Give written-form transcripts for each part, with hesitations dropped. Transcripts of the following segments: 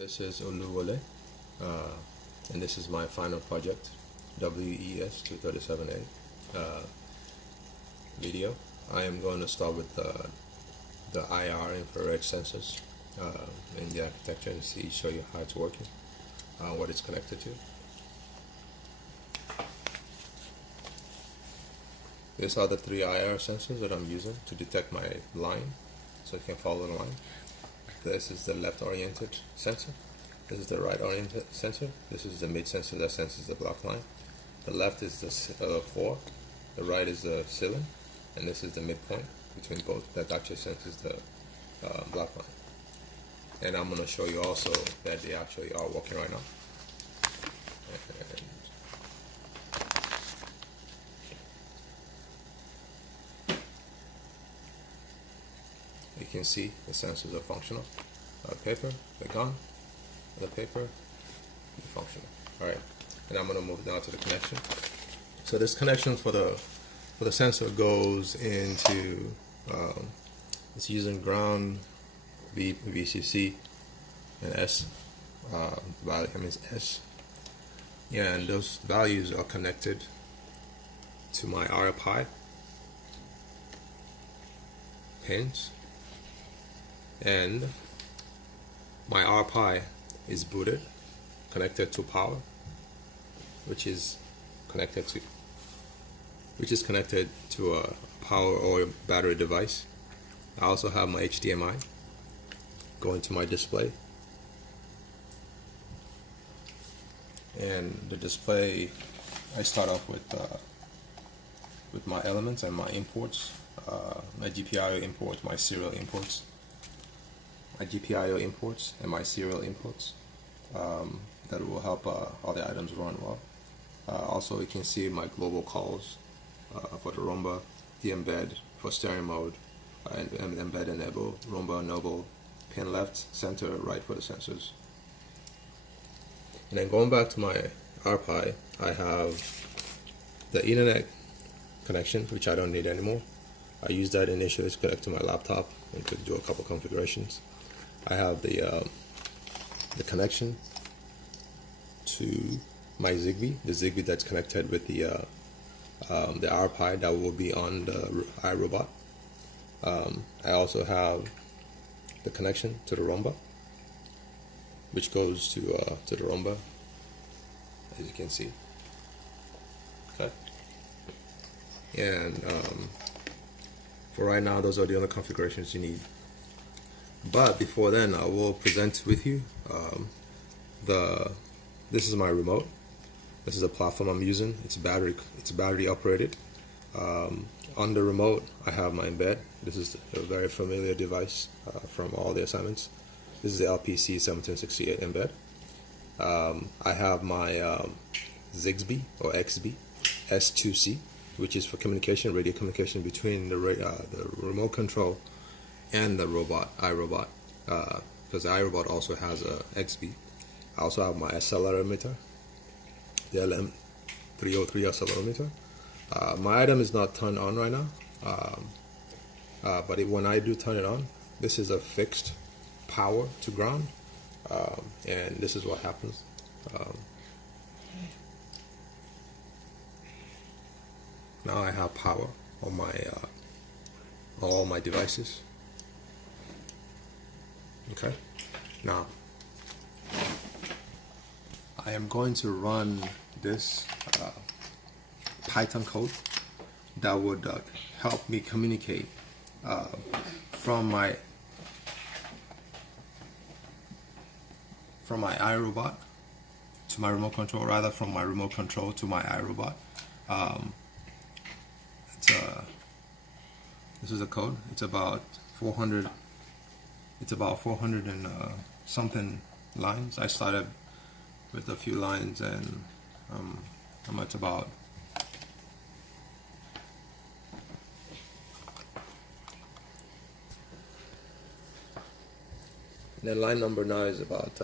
This is Oluwole, and this is my final project, WES237A video. I am going to start with the IR infrared sensors in the architecture and show you how it's working, what it's connected to. These are the 3 IR sensors that I'm using to detect my line, so you can follow the line. This is the left-oriented sensor. This is the right-oriented sensor. This is the mid sensor that senses the block line. The left is the 4. The right is the ceiling, and this is the midpoint between both that actually senses the block line. And I'm going to show you also that they actually are working right now. And you can see the sensors are functional. Paper, they're gone. The paper, they're functional. Alright, and I'm going to move down to the connection. So this connection for the sensor goes into, it's using ground, VCC, and S, value, I mean S. Yeah, and those values are connected to my RPI pins, and my RPI is booted, connected to power, which is connected to a power or battery device. I also have my HDMI going to my display, and the display, I start off with my elements and my imports, my GPIO imports, my serial imports. My GPIO imports and my serial imports that will help all the items run well. Also, you can see my global calls for the Roomba, the embed for stereo mode, and embed enable, Roomba enable, pin left, center, right for the sensors. And then going back to my RPI, I have the Ethernet connection, which I don't need anymore. I used that initially to connect to my laptop and to do a couple configurations. I have the connection to my Zigbee, the Zigbee that's connected with the RPI that will be on the iRobot. I also have the connection to the Roomba, which goes to the Roomba, as you can see. Okay. And for right now, those are the only configurations you need. But before then, I will present with you this is my remote. This is a platform I'm using. It's battery operated. On the remote, I have my embed. This is a very familiar device from all the assignments. This is the LPC 1768 embed. I have my Zigbee or XB S2C, which is for communication, radio communication between the remote control and the iRobot, because the iRobot also has a XB. I also have my accelerometer, the LM303 accelerometer. My item is not turned on right now, but when I do turn it on, this is a fixed power to ground, and this is what happens. Now I have power on all my devices. Okay, now I am going to run this Python code that would help me communicate from my iRobot to my remote control, rather from my remote control to my iRobot. This is a code. It's about 400. It's about 400 and something lines. I started with a few lines, and I'm at about the line number now is about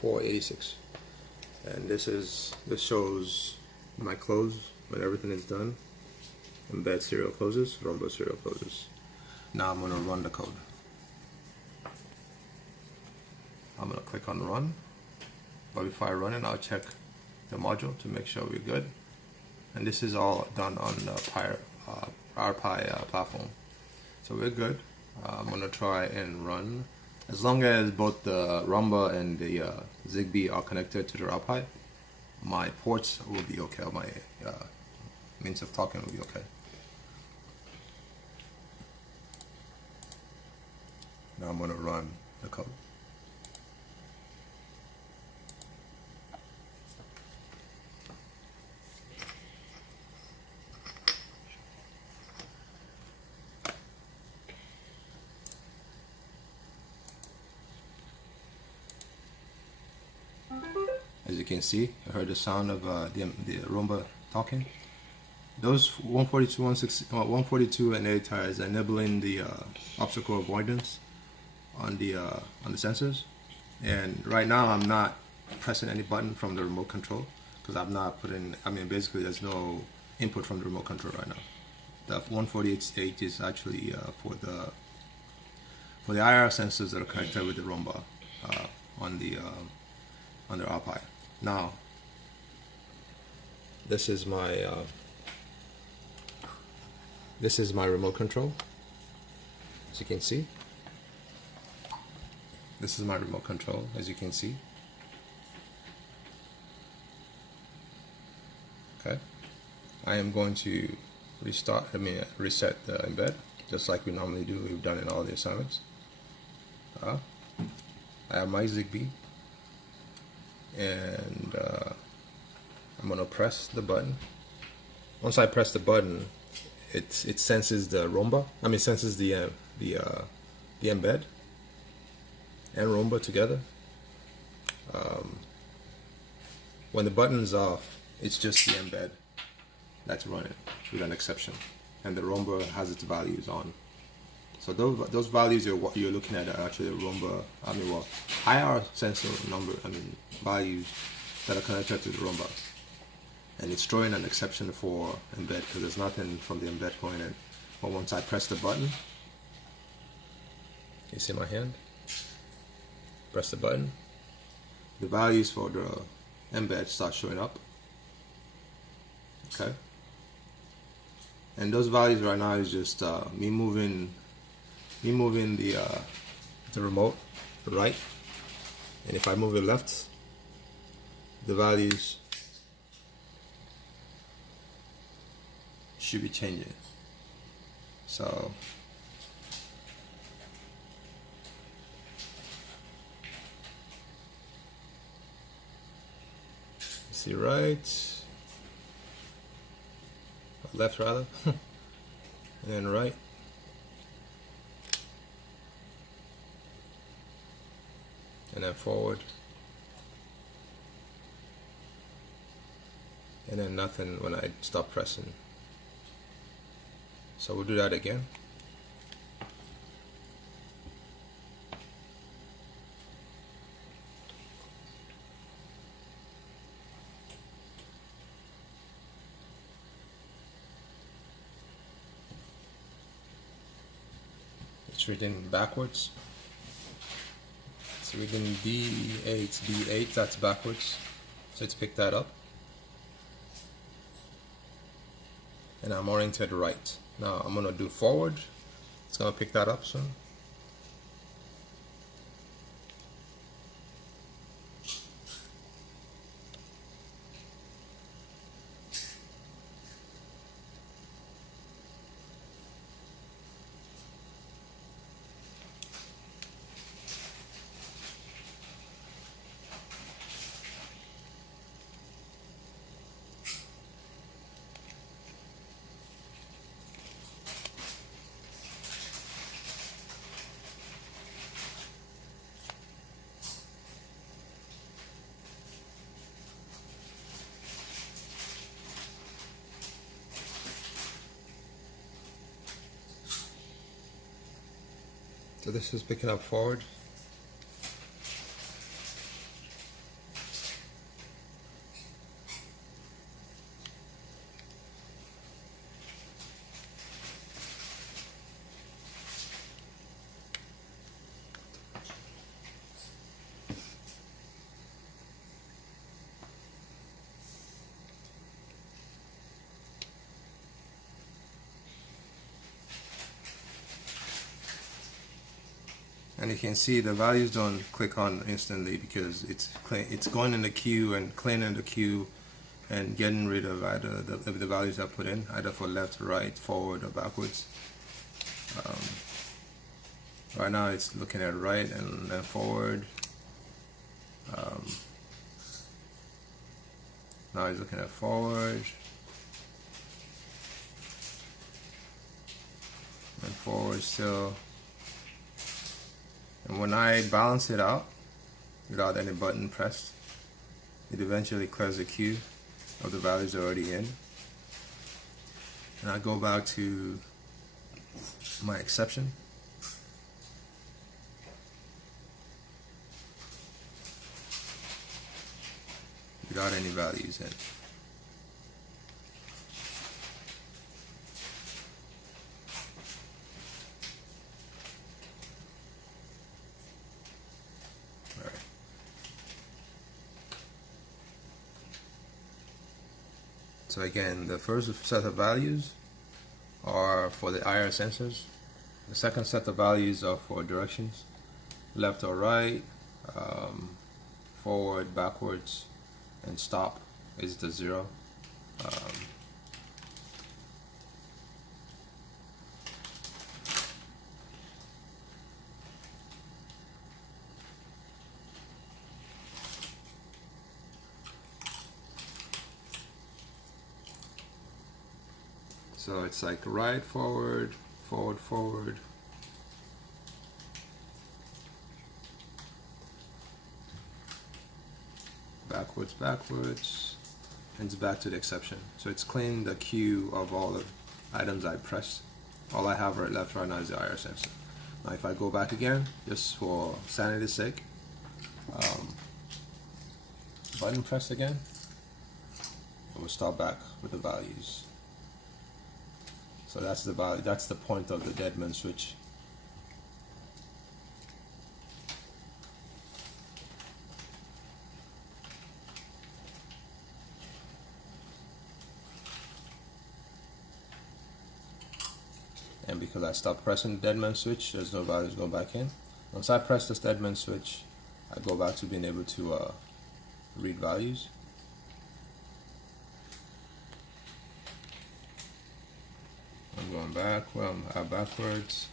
486. And this shows might close when everything is done. Embed serial closes, rumba serial closes. Now I'm gonna run the code. I'm gonna click on run, but before I run it, I'll check the module to make sure we're good. And this is all done on the RPi platform, so we're good. I'm gonna try and run. As long as both the rumba and the Zigbee are connected to the RPi, my ports will be okay. My means of talking will be okay. Now I'm gonna run the code. As you can see, I heard the sound of the rumba talking. Those 142 and 8 tires are enabling the obstacle avoidance on the sensors. And right now I'm not pressing any button from the remote control because I'm not putting, I mean basically there's no input from the remote control right now. The 148 is actually for the IR sensors that are connected with the rumba on the RPi. Now this is my remote control. As you can see, this is my remote control. As you can see, okay. I am going to reset the embed just like we normally do. We've done in all the assignments. I have my Zigbee, and I'm gonna press the button. Once I press the button, it senses the rumba. I mean, senses the embed and rumba together. When the button is off, it's just the embed that's running with an exception, and the rumba has its values on. So those values you're looking at are actually the rumba. I mean, well, IR sensor values that are connected to the rumba, and it's throwing an exception for embed because there's nothing from the embed going in. But once I press the button, you see my hand. Press the button. The values for the embed start showing up. Okay. And those values right now is just me moving the remote right, and if I move it left, the values should be changing. So see right, left rather, and then right. And then forward, and then nothing when I stop pressing. So we'll do that again. It's reading backwards. It's reading D8, that's backwards. So it's picked that up. And I'm oriented right. Now I'm gonna do forward. It's gonna pick that up soon. So this is picking up forward. and you can see the values don't click on instantly because it's going in the queue and cleaning the queue and getting rid of either the values I put in, either for left, right, forward, or backwards. Right now it's looking at right and then forward. Now it's looking at forward and forward still. And when I balance it out without any button pressed, it eventually clears the queue of the values already in. And I go back to my exception. Without any values in. All right. So again, the first set of values are for the IR sensors. The second set of values are for directions, left or right, forward, backwards, and stop is the 0. So it's like right, forward, forward, forward. Backwards, backwards, and it's back to the exception. So it's cleaned the queue of all the items I pressed. All I have left right now is the IR sensor. Now if I go back again, just for sanity's sake, button pressed again, and we'll start back with the values. So that's the value. That's the point of the deadman switch. And because I stopped pressing the deadman switch, there's no values going back in. Once I press this deadman switch, I go back to being able to read values. I'm going back. Well, I have backwards.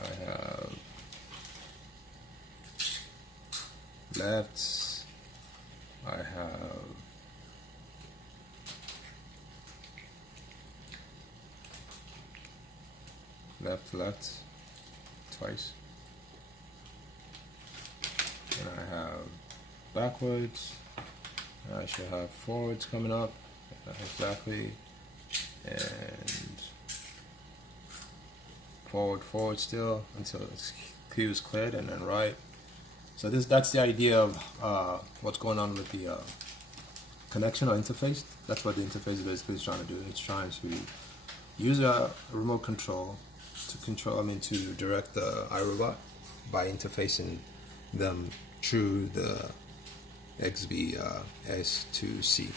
I have left. I have left twice, and I have backwards. I should have forwards coming up exactly, and forward still until the queue is cleared, and then right. So that's the idea of what's going on with the connection or interface. That's what the interface basically is trying to do. It's trying to use a remote control to direct the iRobot by interfacing them through the WES237A.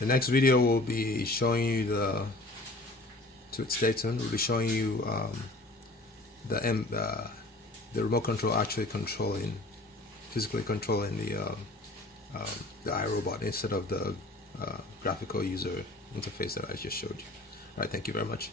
The next video will be showing you stay tuned. We'll be showing you the remote control actually physically controlling the iRobot instead of the graphical user interface that I just showed you. All right, thank you very much.